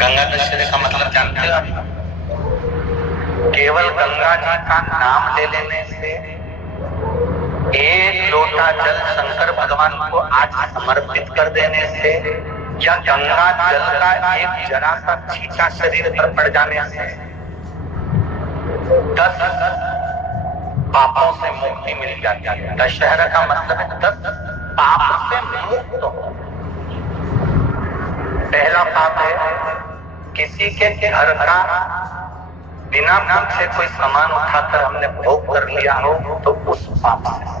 गंगा दशहरे का मतलब जानते हो आप? केवल गंगा जी का नाम ले लेने से, एक लोटा जल शंकर भगवान को आज समर्पित कर देने से, या गंगा जल का एक जरा सा छींटा शरीर पर पड़ जाने से 10 पापों से मुक्ति मिल जाती है। दशहरा का मतलब है 10 पाप से मुक्त हो। पहला पाप है किसी के घर का बिना पूछे कोई सामान उठाकर हमने भोग कर लिया हो तो उस पाप से।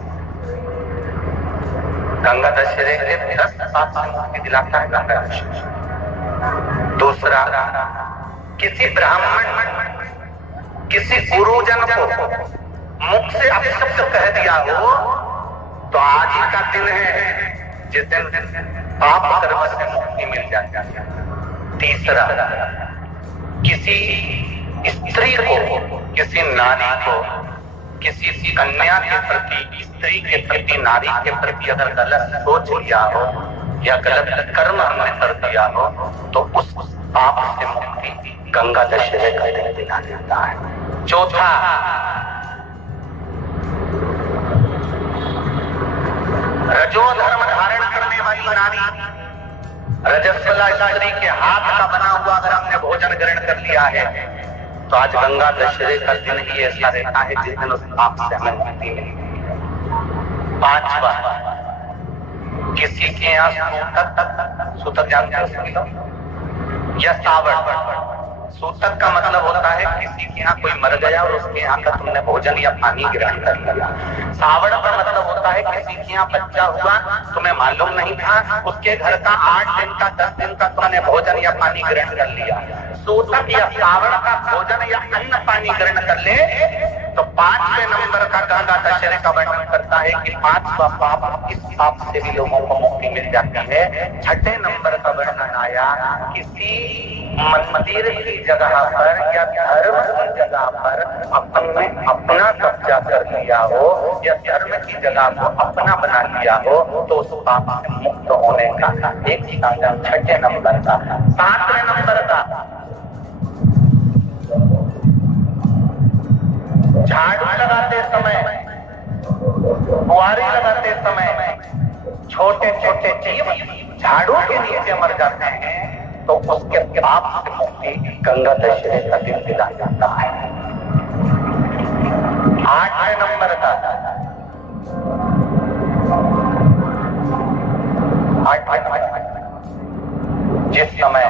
गंगा दशहरे के 10 पाप से मुक्ति दिलाता है गंगा दशहरा। दूसरा, किसी ब्राह्मण किसी गुरुजन को मुख से अपशब्द कह दिया हो तो आज ही का दिन है जिस दिन पाप कर्म से मुक्ति मिल जाती है। तीसरा, किसी स्त्री को, किसी नारी को, किसी कन्या के प्रति, स्त्री के प्रति, नारी के प्रति अगर गलत सोच लिया हो या गलत कर्म हमने कर दिया हो तो उस पाप से मुक्ति गंगा दशहरे का दिन दिला देता है। चौथा, रजो धर्म धारण करने वाली नारी, रजस्वला स्त्री के हाथ का बना हुआ अगर हमने भोजन ग्रहण कर लिया है तो आज गंगा दशहरे का दिन ही ऐसा रहता है जिस दिन उस पाप से हमें मुक्ति मिलेगी। पांचवा, किसी के यहाँ सूतक जानते हो या सावड़। सूतक का मतलब होता है किसी के यहाँ कोई मर गया और उसके यहाँ का तुमने भोजन या पानी ग्रहण कर लिया। सावड़ का मतलब होता है किसी के यहाँ बच्चा हुआ, तुम्हें मालूम नहीं था, उसके घर का 8 दिन का 10 दिन का तुमने भोजन या पानी ग्रहण कर लिया। सूतक या सावड़ का भोजन या अन्न पानी ग्रहण कर ले तो 5वें नंबर का गंगा दशहरे का वर्णन करता है कि 5वां पाप, इस पाप से भी लोगों को मुक्ति मिल जाती है। 6ठे नंबर का वर्णन आया किसी मंदिर की जगह पर या धर्म की जगह पर अपना कब्जा कर लिया हो या धर्म की जगह को अपना बना लिया हो तो उस पाप से मुक्त होने का एक साधन 6ठे नंबर का। 7वें नंबर का, झाड़ू लगाते समय, बुआरी लगाते समय छोटे छोटे जीव झाड़ू के नीचे मर जाते हैं तो उसके पाप से मुक्ति गंगा दशहरे का दिन दिला जाता है। 8वें नंबर का, जिस समय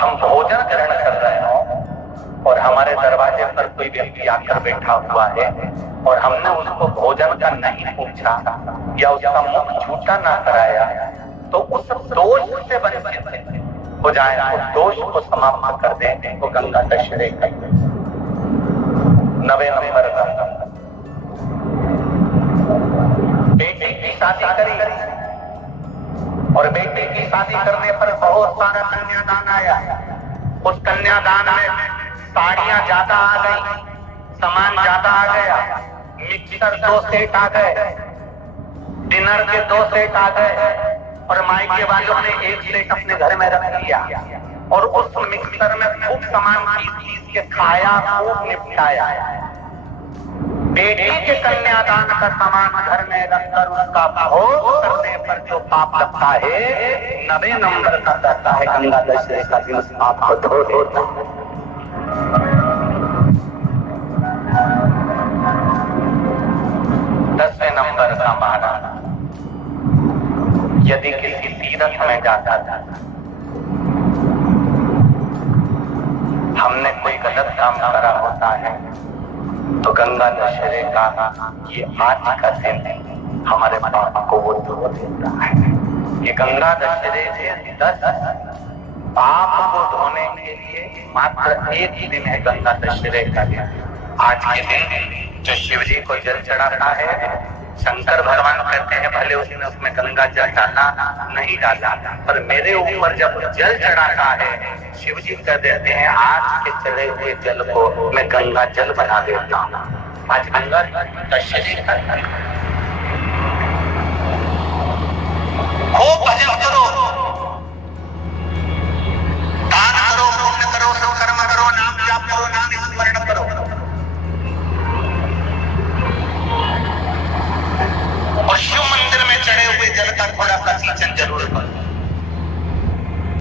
हम भोजन ग्रहण कर रहे हो और हमारे दरवाजे पर कोई व्यक्ति आकर बैठा हुआ है और हमने उसको भोजन का नहीं पूछा या उसका मुख झूठा ना कराया तो उस दोष से वंचित हो जाए, उस दोष को समाप्त कर दे तो गंगा दशहरे का। 9वें नंबर का, बेटी की शादी करी और बेटी की शादी करने पर बहुत सारा कन्यादान आया। उस कन्यादान में साड़ियां ज्यादा आ गई, सामान ज्यादा आ गया, मिक्सर 2 सेट आ गए, डिनर के 2 सेट आ गए और मायके वालों ने 1 सेट अपने घर में रख लिया और उस मिक्सर में खूब सामान पीस के खाया, खूब निपटाया। बेटी के कन्यादान का सामान घर में रखकर उसका भोग करने पर जो पाप लगता है 9वें नंबर का करता है गंगा दशहरे का दिन उस पाप को धो देता है। 10वें नंबर का मारा, यदि किसी तीर्थ में जाता था, हमने कोई गलत काम करा होता है तो गंगा दशहरे का ये आज का दिन हमारे पाप को वो धो देता है। ये गंगा दशहरे से 10 पाप को धोने के लिए मात्र एक ही दिन है गंगा दशहरे का दिन। आज के दिन जो शिव जी को जल चढ़ाता है, शंकर भगवान कहते हैं भले उसने उसमें गंगा जल डाला नहीं डाला, पर मेरे ऊपर जब जल चढ़ाता है शिव जी कह देते हैं आज के चढ़े हुए जल को मैं गंगा जल बना देता हूँ। आज गंगा दशहरे का खूब भजन करो,